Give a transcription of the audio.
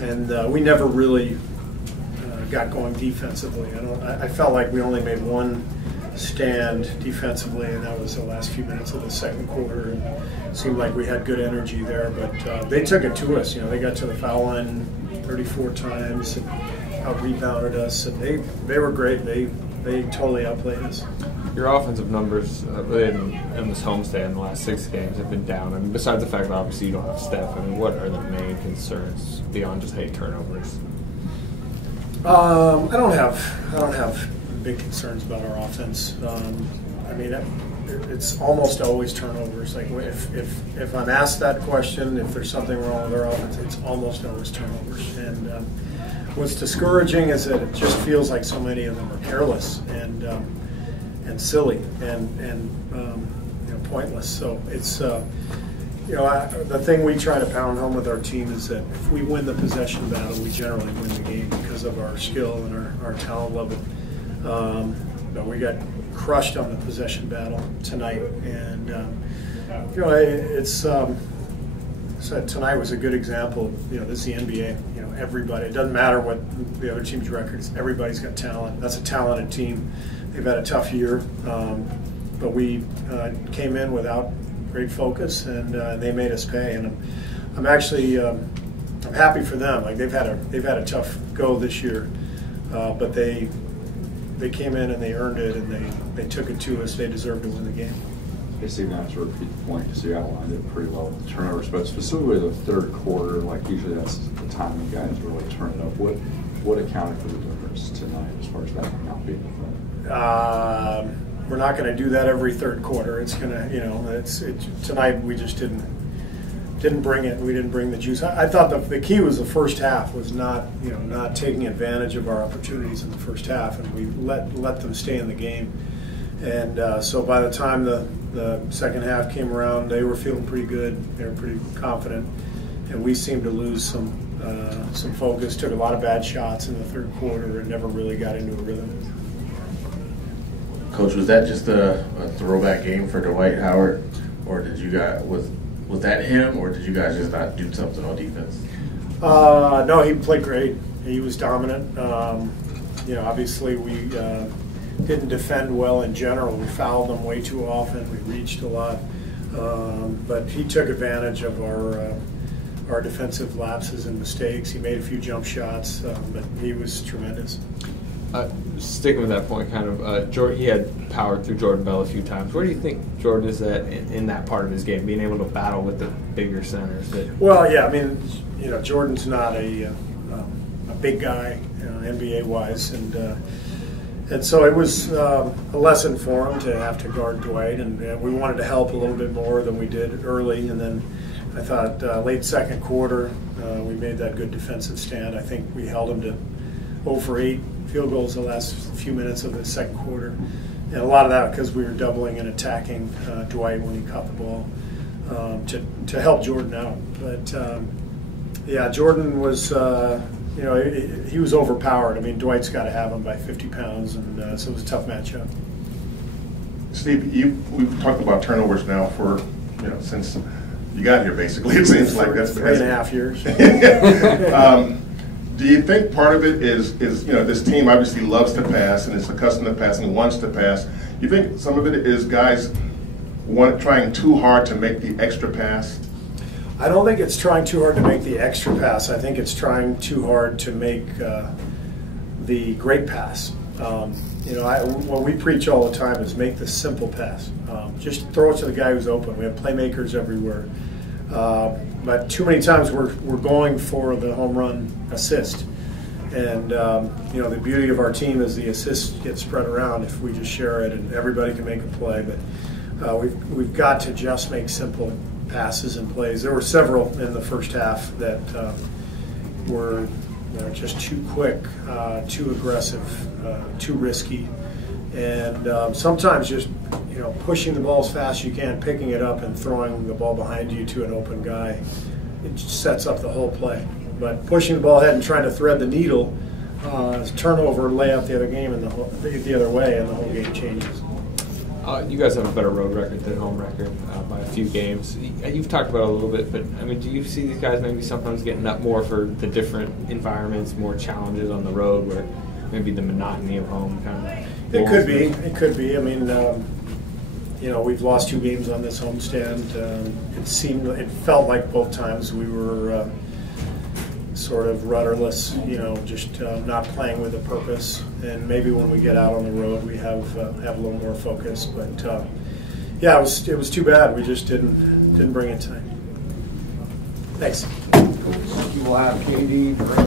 and we never really got going defensively. I felt like we only made one stand defensively, and that was the last few minutes of the second quarter. And it seemed like we had good energy there, but they took it to us. They got to the foul line 34 times and out-rebounded us, and they were great. They totally outplayed us. Your offensive numbers in this homestand in the last 6 games have been down. I mean, besides the fact that obviously you don't have Steph, I mean, what are the main concerns beyond just turnovers? I don't have big concerns about our offense. I mean, it's almost always turnovers. Like if I'm asked that question, if there's something wrong with our offense, it's almost always turnovers. And what's discouraging is that it just feels like so many of them are careless and silly and pointless. So it's the thing we try to pound home with our team is that if we win the possession battle, we generally win the game because of our skill and our talent level. But we got crushed on the possession battle tonight, and tonight was a good example of, this is the NBA. Everybody, it doesn't matter what the other team's record is, everybody's got talent. That's a talented team. They've had a tough year, but we came in without great focus, and they made us pay. And I'm actually I'm happy for them. Like they've had a tough go this year, but they came in and they earned it, and they took it to us. They deserved to win the game. They seem to have to repeat the point because you outlined it pretty well with the turnovers, but specifically the third quarter, like usually that's the time the guys really turn it up. What accounted for the difference tonight as far as that not being a thing? We're not going to do that every third quarter. It's going to, tonight we just didn't bring it. We didn't bring the juice. I thought the key was the first half was not taking advantage of our opportunities in the first half, and we let them stay in the game. And so by the time the second half came around, they were feeling pretty good. They were pretty confident, and we seemed to lose some focus. Took a lot of bad shots in the third quarter and never really got into a rhythm. Coach, was that just a throwback game for Dwight Howard, or did you guys was that him, or did you guys just not do something on defense? No, he played great. He was dominant. Obviously we didn't defend well in general. We fouled them way too often. We reached a lot, but he took advantage of our defensive lapses and mistakes. He made a few jump shots, but he was tremendous. Sticking with that point, he had powered through Jordan Bell a few times. Where do you think Jordan is at in that part of his game, being able to battle with the bigger centers? Well, yeah, I mean, Jordan's not a big guy, NBA-wise, and so it was a lesson for him to have to guard Dwight, and we wanted to help a little bit more than we did early, and then I thought late second quarter we made that good defensive stand. I think we held him to 0 for 8 field goals the last few minutes of the second quarter, and a lot of that because we were doubling and attacking Dwight when he caught the ball to help Jordan out. But yeah, Jordan was he was overpowered. I mean, Dwight's got to have him by 50 pounds, and so it was a tough matchup. Steve, we've talked about turnovers now for since you got here. Basically, it seems like that's 3.5 years. Do you think part of it is this team obviously loves to pass and is accustomed to passing, wants to pass? You think some of it is guys trying too hard to make the extra pass? I don't think it's trying too hard to make the extra pass. I think it's trying too hard to make the great pass. What we preach all the time is make the simple pass. Just throw it to the guy who's open. We have playmakers everywhere. But too many times we're going for the home run assist, and the beauty of our team is the assists get spread around if we just share it and everybody can make a play. But we've got to just make simple passes and plays. There were several in the first half that were just too quick, too aggressive, too risky, and sometimes just pushing the ball as fast as you can, picking it up and throwing the ball behind you to an open guy, it just sets up the whole play. But pushing the ball ahead and trying to thread the needle, turnover, lay out the other game and the other way, and the whole game changes. You guys have a better road record than home record by a few games. You've talked about it a little bit, but I mean, do you see these guys maybe sometimes getting up more for the different environments, more challenges on the road, where maybe the monotony of home kind of? It could be. It could be. I mean, we've lost 2 games on this homestand. It felt like both times we were sort of rudderless, just not playing with a purpose. And maybe when we get out on the road, we have a little more focus. But yeah, it was too bad. We just didn't bring it tonight. Thanks. You will have KD.